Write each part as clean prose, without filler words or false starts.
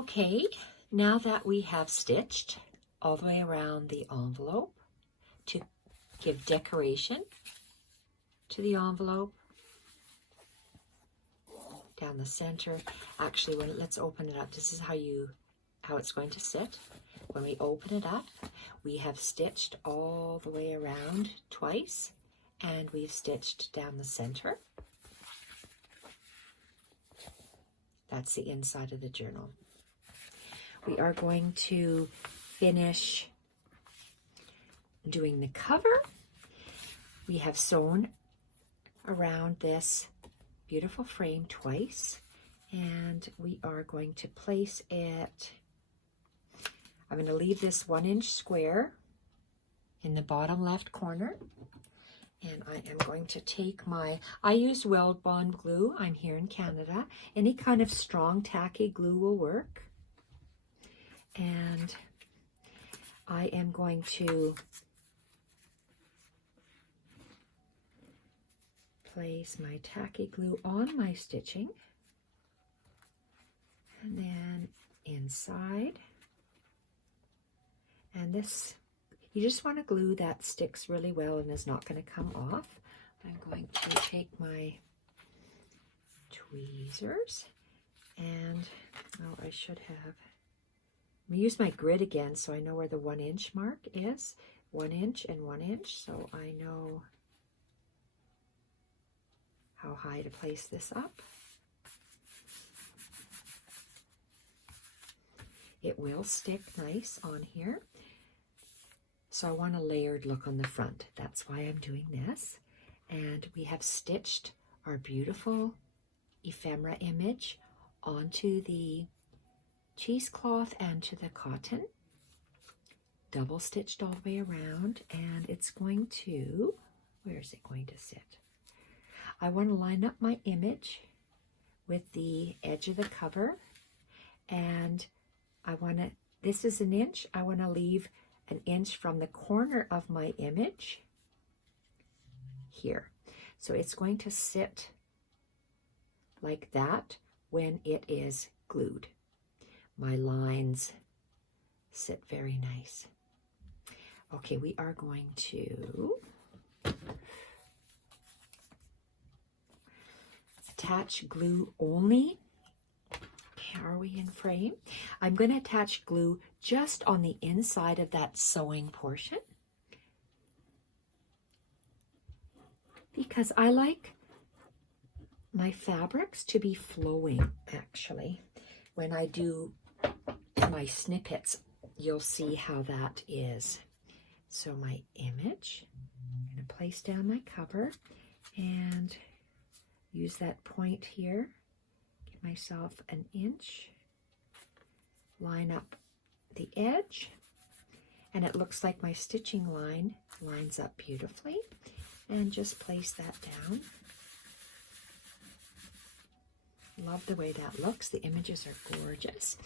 Okay, now that we have stitched all the way around the envelope to give decoration to the envelope, down the center. Actually, let's open it up. This is how it's going to sit. When we open it up, we have stitched all the way around twice, and we've stitched down the center. That's the inside of the journal. We are going to finish doing the cover. We have sewn around this beautiful frame twice, and we are going to place it. I'm going to leave this 1-inch square in the bottom left corner, and I am going to take I use Weld Bond glue. I'm here in Canada. Any kind of strong tacky glue will work. And I am going to place my tacky glue on my stitching, and then inside. And this, you just want to glue that sticks really well and is not going to come off. I'm going to take my tweezers and, oh, I should have, I'm going to use my grid again so I know where the 1-inch mark is. 1 inch and 1 inch, so I know how high to place this up. It will stick nice on here. So I want a layered look on the front. That's why I'm doing this. And we have stitched our beautiful ephemera image onto the cheesecloth and to the cotton. Double stitched all the way around, and it's going to, where is it going to sit? I want to line up my image with the edge of the cover, and I want to, this is 1 inch, I want to leave 1 inch from the corner of my image here. So it's going to sit like that when it is glued. My lines sit very nice. Okay, we are going to attach glue only. Okay, are we in frame? I'm going to attach glue just on the inside of that sewing portion, because I like my fabrics to be flowing. Actually, when I do my snippets, you'll see how that is. So my image, I'm going to place down my cover and use that point here, give myself 1 inch, line up the edge, and it looks like my stitching line lines up beautifully, and just place that down. Love the way that looks. The images are gorgeous.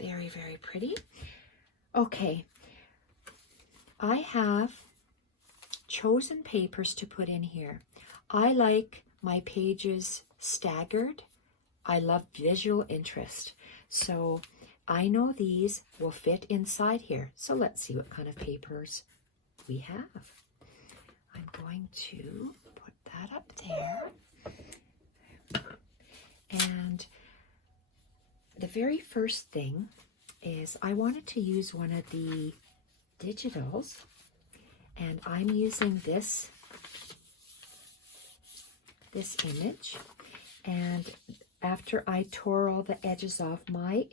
Very, very pretty. Okay, I have chosen papers to put in here. I like my pages staggered. I love visual interest. So I know these will fit inside here. So let's see what kind of papers we have. I'm going to put that up there. And the very first thing is I wanted to use one of the digitals, and I'm using this image, and after I tore all the edges off, my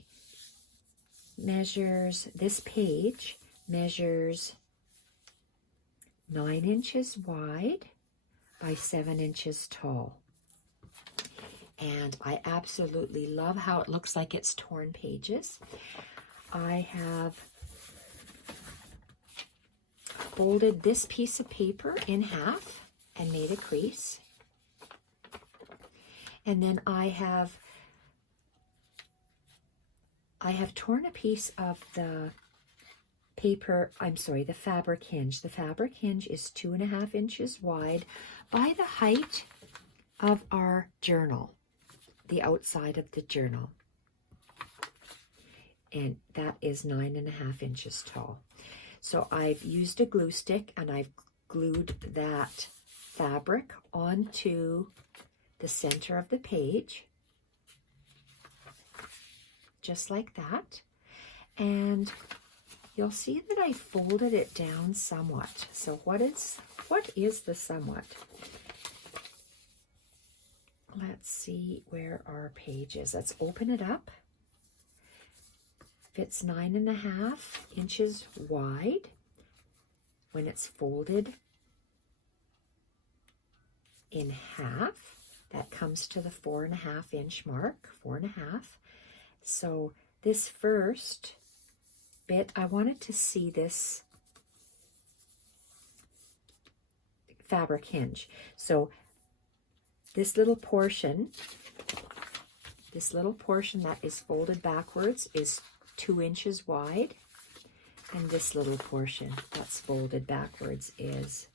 measures, this page measures 9 inches wide by 7 inches tall. And I absolutely love how it looks like it's torn pages. I have folded this piece of paper in half and made a crease. And then I have torn a piece of the paper, the fabric hinge. The fabric hinge is 2.5 inches wide by the height of our journal, the outside of the journal. and that is 9.5 inches tall. So I've used a glue stick and I've glued that fabric onto the center of the page, just like that. And you'll see that I folded it down somewhat. So what is the somewhat? Let's see where our page is. Let's open it up. Fits 9.5 inches wide when it's folded in half. That comes to the 4.5 inch mark, 4.5. So this first bit, I wanted to see this fabric hinge. So this little portion that is folded backwards is 2 inches wide, and this little portion that's folded backwards is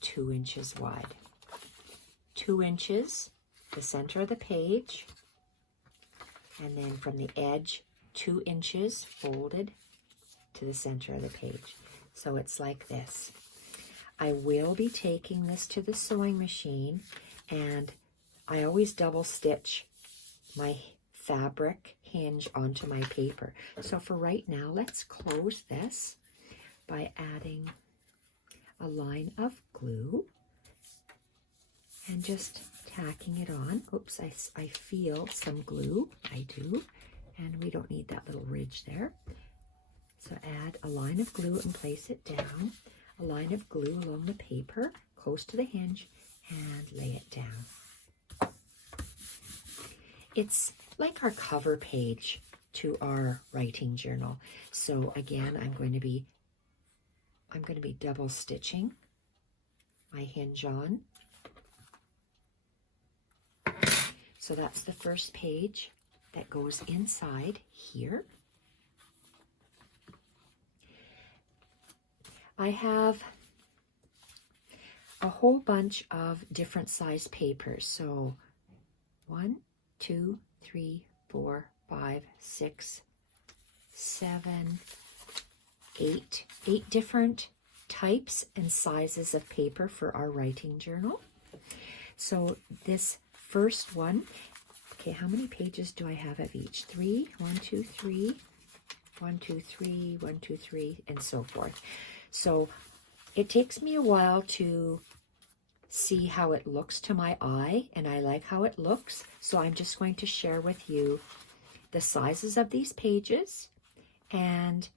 2 inches wide. 2 inches, the center of the page, and then from the edge, 2 inches folded to the center of the page. So it's like this. I will be taking this to the sewing machine, and I always double stitch my fabric hinge onto my paper. So for right now, let's close this by adding a line of glue and just tacking it on. Oops, I feel some glue. I do. And we don't need that little ridge there. So add a line of glue and place it down. A line of glue along the paper, close to the hinge, and lay it down. It's like our cover page to our writing journal. So again, I'm going to be double stitching my hinge on. So that's the first page that goes inside here. I have a whole bunch of different size papers. So 1, 2, 3, 4, 5, 6, 7, 8. 8 different types and sizes of paper for our writing journal. So this first one, okay, how many pages do I have of each? 3, 1, 2, 3, 1, 2, 3, 1, 2, 3, and so forth. So it takes me a while to see how it looks to my eye, and I like how it looks. So I'm just going to share with you the sizes of these pages. And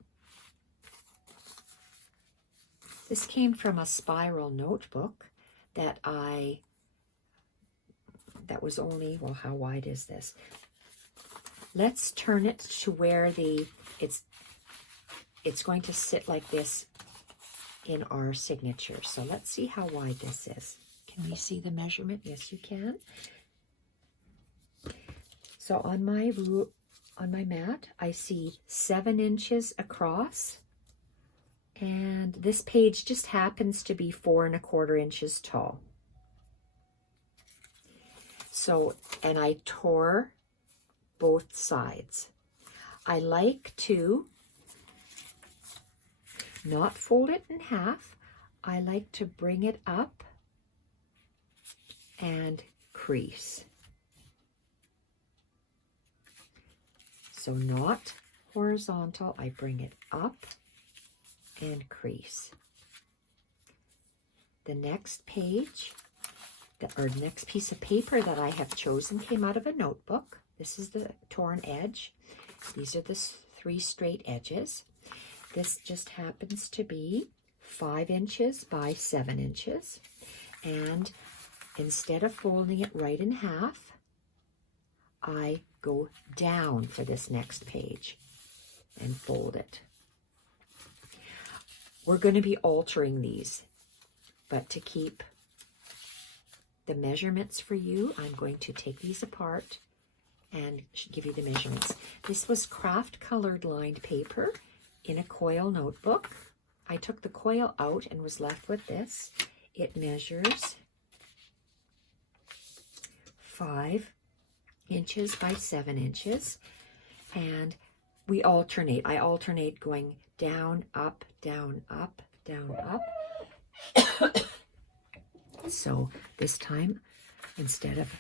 this came from a spiral notebook that was only, well, how wide is this? Let's turn it to where it's going to sit like this in our signature. So let's see how wide this is. Can we see the measurement? Yes, you can. So on my mat, I see 7 inches across, and this page just happens to be 4¼ inches tall. So, and I tore both sides. I like to not fold it in half. I like to bring it up and crease. So not horizontal, I bring it up and crease. The next page, or next piece of paper that I have chosen came out of a notebook. This is the torn edge. These are the 3 straight edges. This just happens to be 5 inches by 7 inches. And instead of folding it right in half, I go down for this next page and fold it. We're going to be altering these, but to keep the measurements for you, I'm going to take these apart and give you the measurements. This was craft colored lined paper in a coil notebook. I took the coil out and was left with this. It measures 5 inches by 7 inches. and we alternate. I alternate going down, up, down, up, down, up. So this time, instead of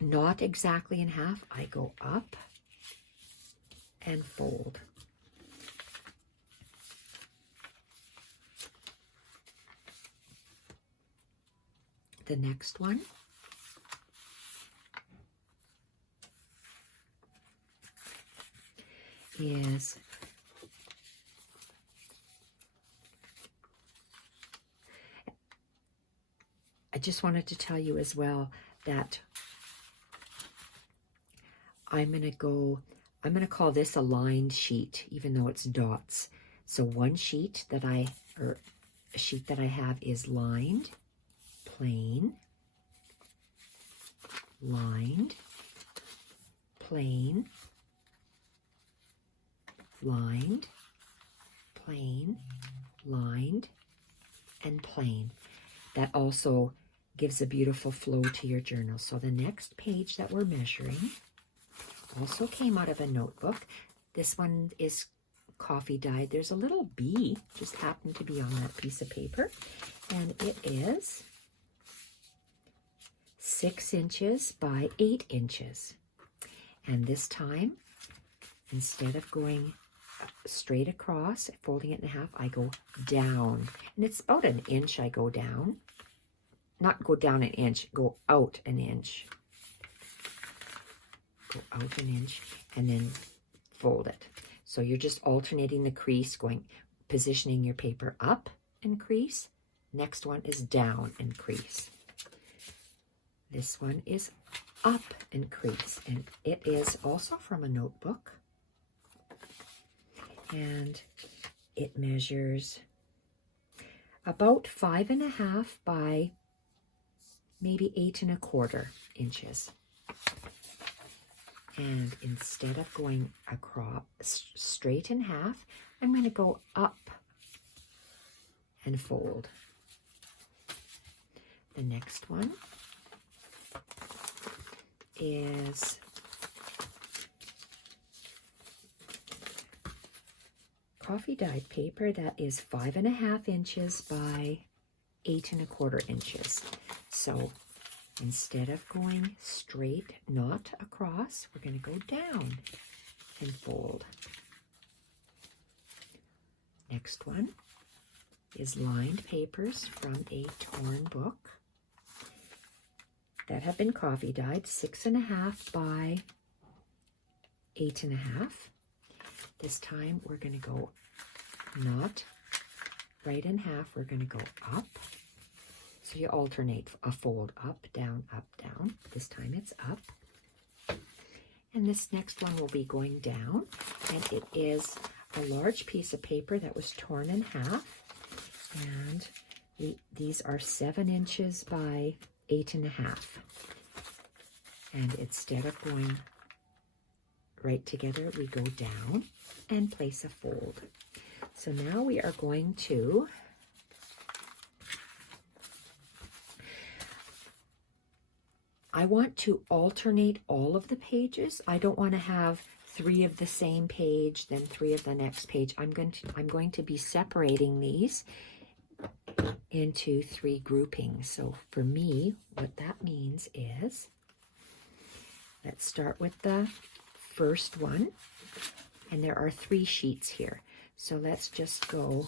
not exactly in half, I go up and fold. The next one is I just wanted to tell you as well that I'm going to call this a lined sheet, even though it's dots. So one sheet that a sheet that I have is lined, plain, lined, plain, lined, plain, lined, and plain. That also gives a beautiful flow to your journal. So the next page that we're measuring also came out of a notebook. This one is coffee dyed. There's a little bee just happened to be on that piece of paper, and it is 6 inches by 8 inches. And this time, instead of going straight across, folding it in half, I go down. And it's about an inch I go down. Not go down an inch, go out an inch. Go out an inch and then fold it. So you're just alternating the crease, positioning your paper up and crease. Next one is down and crease. This one is up and crease, and it is also from a notebook. And it measures about 5.5 by maybe 8 1/4 inches. And instead of going across straight in half, I'm going to go up and fold. The next one is coffee dyed paper that is 5.5 inches by 8 1/4 inches. So instead of going straight, not across, we're going to go down and fold. Next one is lined papers from a torn book that have been coffee dyed, 6.5 by 8.5. This time we're going to go not right in half, we're going to go up. So you alternate a fold, up, down, up, down. This time it's up. And this next one will be going down. And it is a large piece of paper that was torn in half. And these are 7 inches by 8.5. And instead of going right together, we go down and place a fold. So now we are going to I want to alternate all of the pages. I don't want to have 3 of the same page, then 3 of the next page. I'm going to be separating these into 3 groupings. So for me, what that means is, let's start with the first one. And there are 3 sheets here. So let's just go,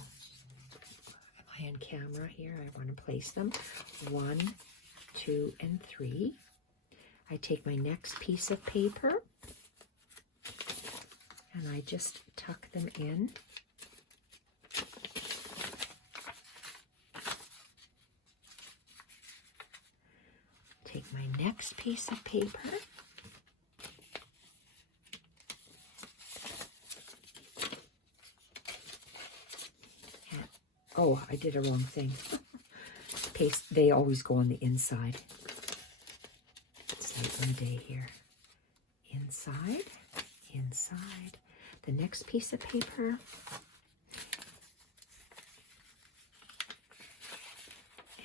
am I on camera here? I want to place them. 1, 2, and 3. I take my next piece of paper and I just tuck them in. Take my next piece of paper and, oh, I did a wrong thing. Paste, they always go on the inside. One day here. Inside, inside. The next piece of paper.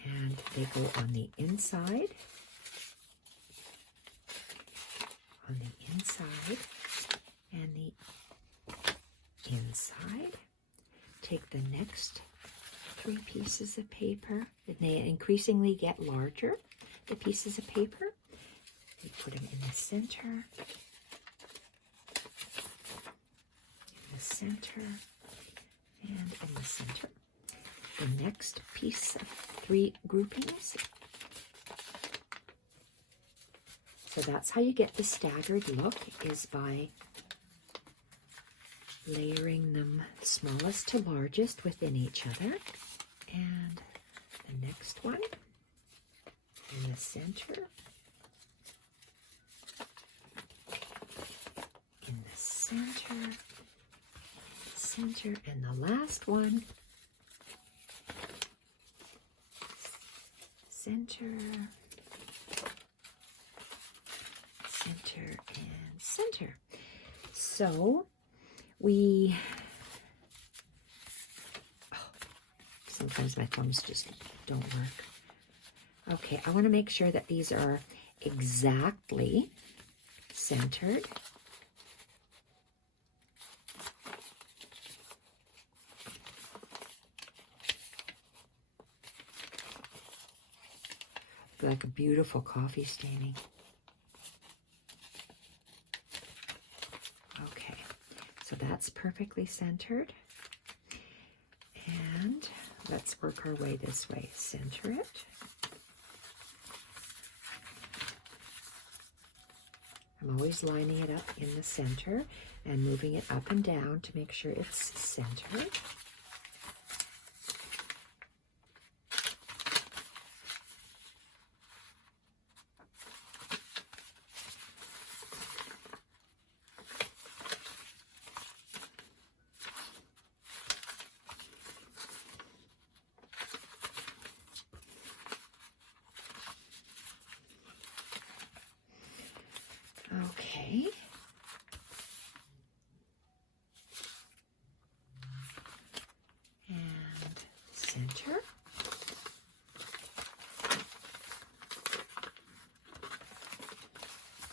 And they go on the inside. On the inside. and the inside. Take the next 3 pieces of paper, and they increasingly get larger, the pieces of paper. We put them in the center, and in the center. The next piece of 3 groupings. So that's how you get the staggered look, is by layering them smallest to largest within each other. And the next one in the center, in the center, and the last one, center, and center. So we, sometimes my thumbs just don't work. Okay, I want to make sure that these are exactly centered. Like a beautiful coffee staining. Okay, so that's perfectly centered. And let's work our way this way. Center it. I'm always lining it up in the center and moving it up and down to make sure it's centered. Okay. And center.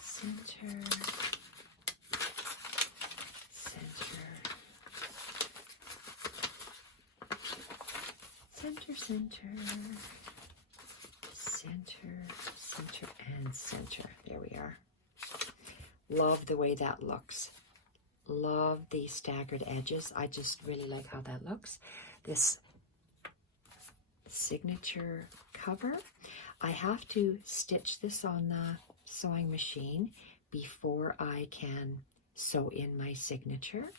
Center. Center. Center, center. Center, center, and center. There we are. Love the way that looks. Love the staggered edges. I just really like how that looks. This signature cover, I have to stitch this on the sewing machine before I can sew in my signature.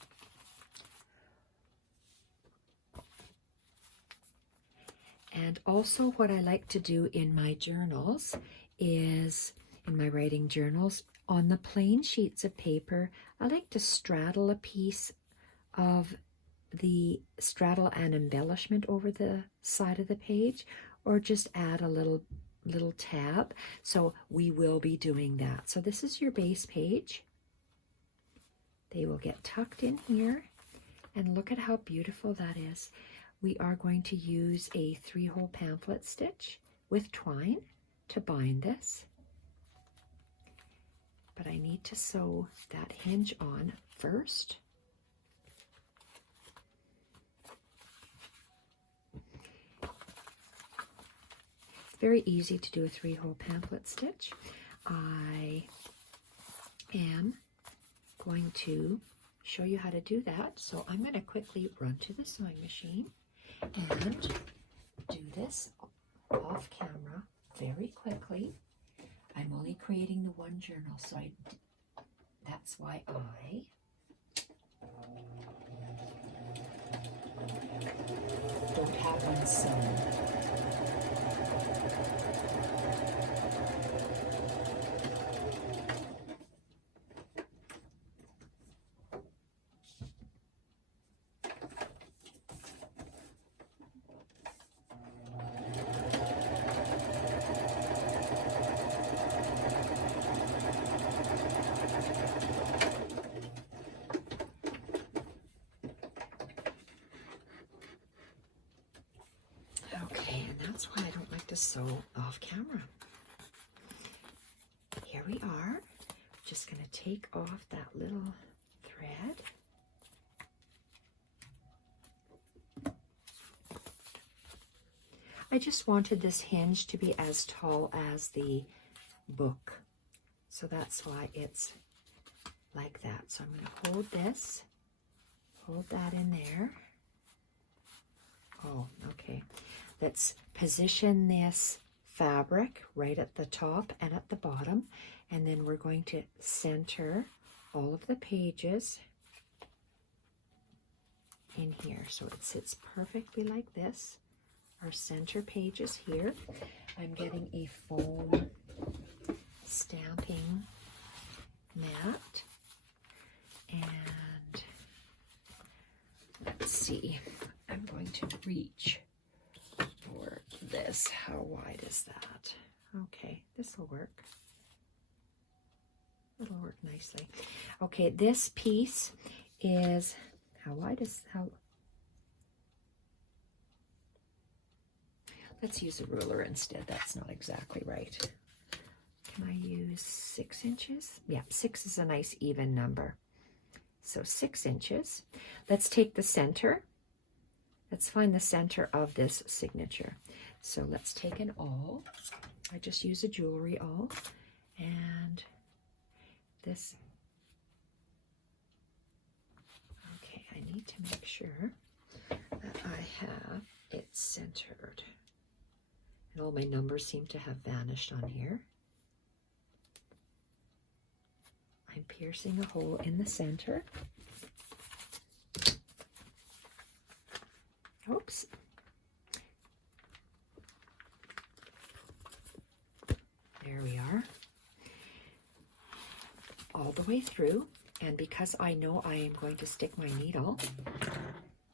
And also what I like to do in my journals is, in my writing journals, on the plain sheets of paper, I like to straddle a piece of the straddle and embellishment over the side of the page, or just add a little tab. So we will be doing that. So this is your base page. They will get tucked in here, and look at how beautiful that is. We are going to use a 3-hole pamphlet stitch with twine to bind this. But I need to sew that hinge on first. It's very easy to do a 3-hole pamphlet stitch. I am going to show you how to do that. So I'm going to quickly run to the sewing machine and do this off camera very quickly. I'm only creating the one journal, so that's why I don't have one sewn. That's why I don't like to sew off camera. Here we are. Just going to take off that little thread. I just wanted this hinge to be as tall as the book. So that's why it's like that. So I'm going to hold this, hold that in there. Oh, okay. Let's position this fabric right at the top and at the bottom. And then we're going to center all of the pages in here. So it sits perfectly like this. Our center page is here. I'm getting a foam stamping mat. And let's see, I'm going to reach for this. How wide is that? Okay, this will work. It'll work nicely. Okay, this piece is, how wide is, let's use a ruler instead. That's not exactly right. Can I use 6 inches? Yeah, 6 is a nice even number. So 6 inches. Let's take the center. Let's find the center of this signature. So let's take an awl. I just use a jewelry awl. And this. Okay, I need to make sure that I have it centered. And all my numbers seem to have vanished on here. I'm piercing a hole in the center. Oops. There we are. All the way through. And because I know I am going to stick my needle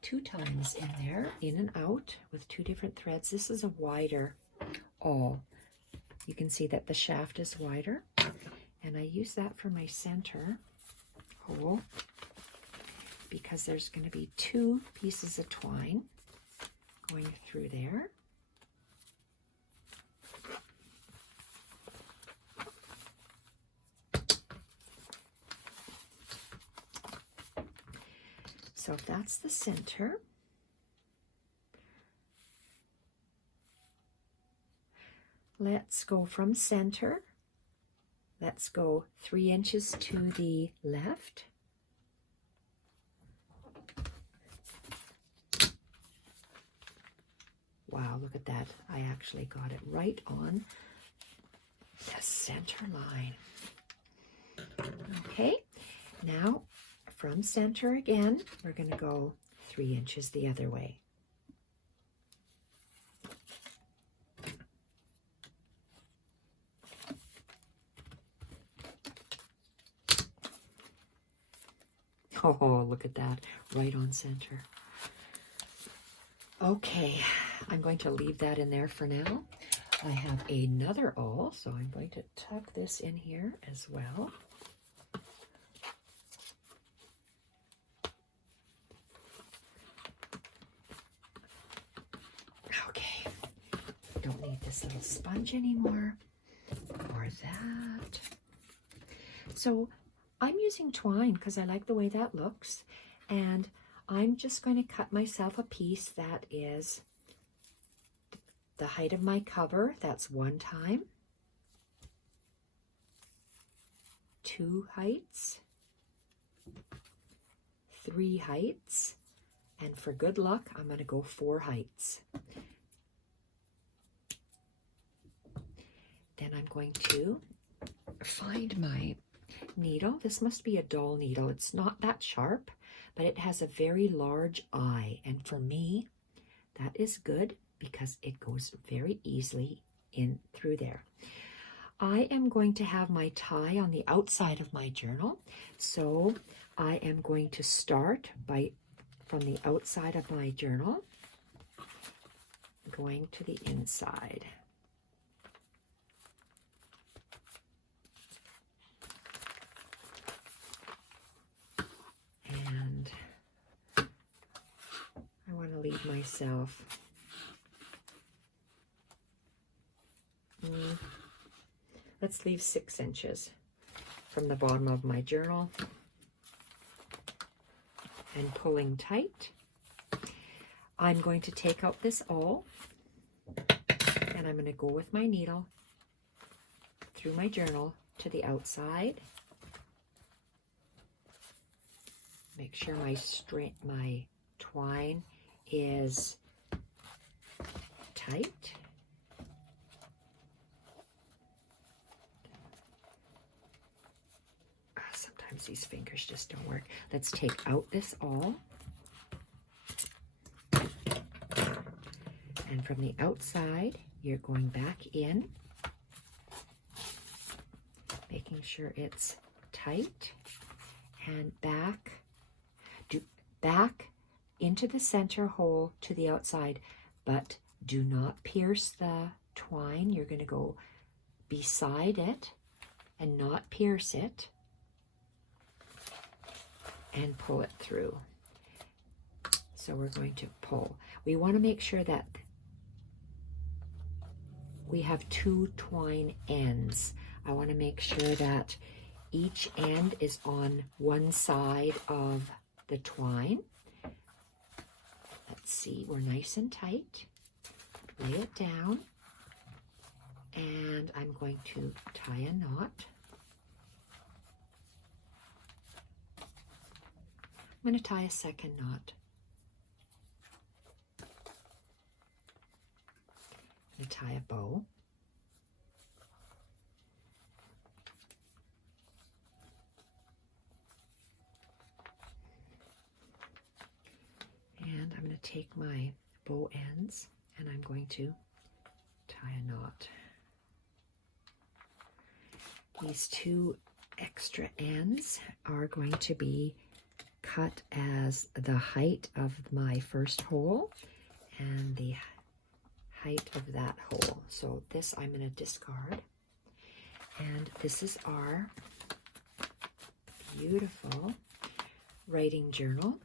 2 times in there, in and out, with 2 different threads. This is a wider awl. You can see that the shaft is wider. And I use that for my center hole because there's going to be 2 pieces of twine going through there. So if that's the center, let's go from center. Let's go 3 inches to the left. Wow, look at that. I actually got it right on the center line. Okay, now from center again, we're going to go 3 inches the other way. Oh, look at that, right on center. Okay, I'm going to leave that in there for now. I have another awl, so I'm going to tuck this in here as well. Okay, don't need this little sponge anymore, or that. So I'm using twine because I like the way that looks, and I'm just going to cut myself a piece that is the height of my cover. That's 1 time, 2 heights, 3 heights, and for good luck, I'm going to go 4 heights. Then I'm going to find my needle. This must be a dull needle. It's not that sharp, but it has a very large eye, and for me that is good because it goes very easily in through there. I am going to have my tie on the outside of my journal, so I am going to start from the outside of my journal going to the inside. And I want to leave myself let's leave 6 inches from the bottom of my journal. and pulling tight. I'm going to take out this awl, and I'm going to go with my needle through my journal to the outside. Make sure my twine is tight. Sometimes these fingers just don't work. Let's take out this awl. And from the outside, you're going back in, making sure it's tight, and back into the center hole to the outside, but do not pierce the twine. You're going to go beside it and not pierce it, and pull it through. So we're going to pull. We want to make sure that we have 2 twine ends. I want to make sure that each end is on one side of the twine. Let's see, we're nice and tight. Lay it down, and I'm going to tie a knot. I'm going to tie a second knot. I'm going to tie a bow. And I'm going to take my bow ends and I'm going to tie a knot. These 2 extra ends are going to be cut as the height of my first hole and the height of that hole. So this I'm going to discard. And this is our beautiful writing journal.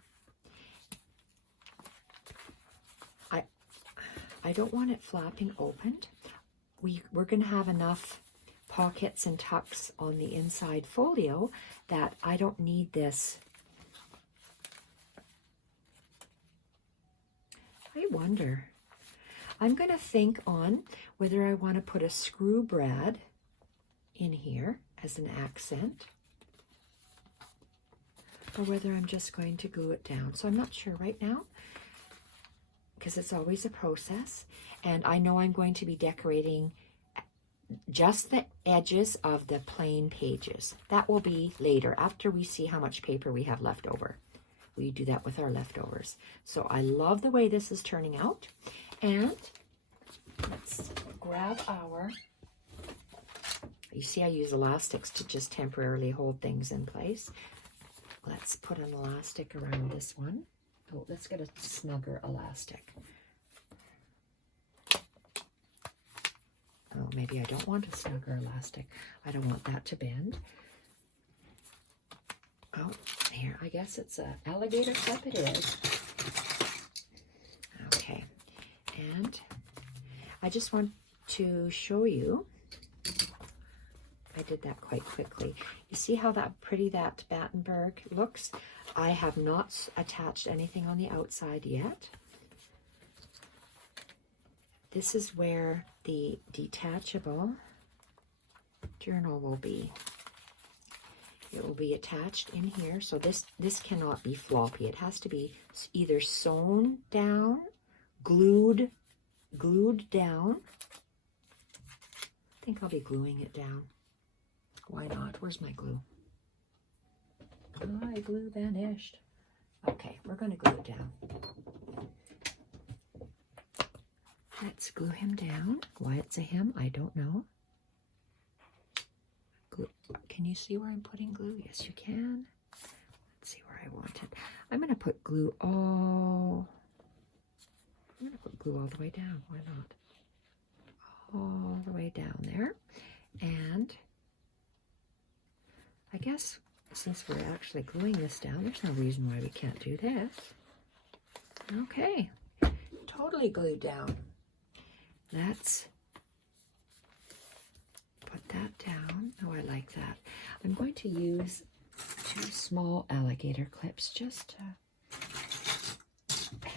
I don't want it flapping opened. We're going to have enough pockets and tucks on the inside folio that I don't need this. I wonder. I'm going to think on whether I want to put a screw brad in here as an accent, or whether I'm just going to glue it down. So I'm not sure right now, because it's always a process. And I know I'm going to be decorating just the edges of the plain pages. That will be later, after we see how much paper we have left over. We do that with our leftovers. So I love the way this is turning out. And let's grab our, you see I use elastics to just temporarily hold things in place. Let's put an elastic around this one. Oh, let's get a snugger elastic. Oh, maybe I don't want a snugger elastic. I don't want that to bend. Oh, here, I guess it's an alligator clip. It is. Okay, and I just want to show you, I did that quite quickly. You see how pretty that Battenberg looks? I have not attached anything on the outside yet. This is where the detachable journal will be. It will be attached in here. So this cannot be floppy. It has to be either sewn down, glued down. I think I'll be gluing it down. Why not? Where's my glue? My glue vanished. Okay, we're going to glue it down. Let's glue him down. Why it's a him, I don't know. Glue. Can you see where I'm putting glue? Yes, you can. Let's see where I want it. I'm going to put glue all... I'm going to put glue all the way down. Why not? All the way down there. And I guess since we're actually gluing this down, there's no reason why we can't do this. Okay. Totally glued down. Let's put that down. Oh, I like that. I'm going to use 2 small alligator clips just to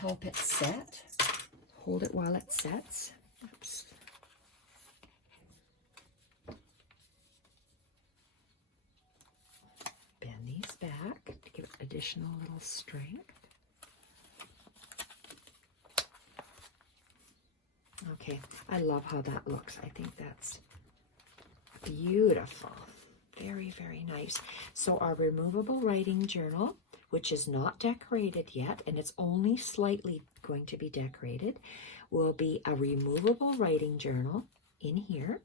help it set. Hold it while it sets. Oops. Bend these back to give it additional little strength. Okay, I love how that looks. I think that's beautiful. Very, very nice. So our removable writing journal, which is not decorated yet, and it's only slightly going to be decorated, will be a removable writing journal in here.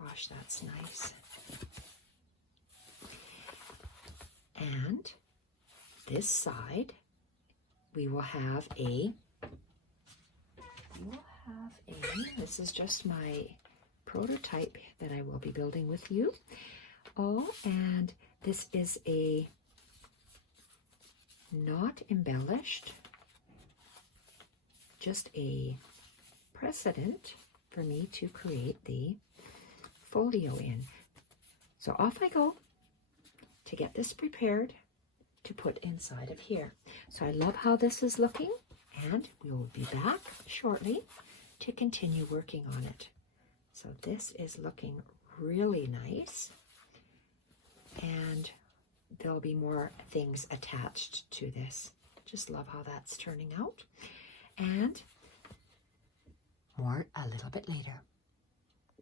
Gosh, that's nice. And this side, we will have this is just my prototype that I will be building with you. Oh, and this is a not embellished, just a precedent for me to create the folio in. So off I go to get this prepared to put inside of here. So I love how this is looking, and we will be back shortly to continue working on it. So this is looking really nice, and there'll be more things attached to this. Just love how that's turning out, and more a little bit later.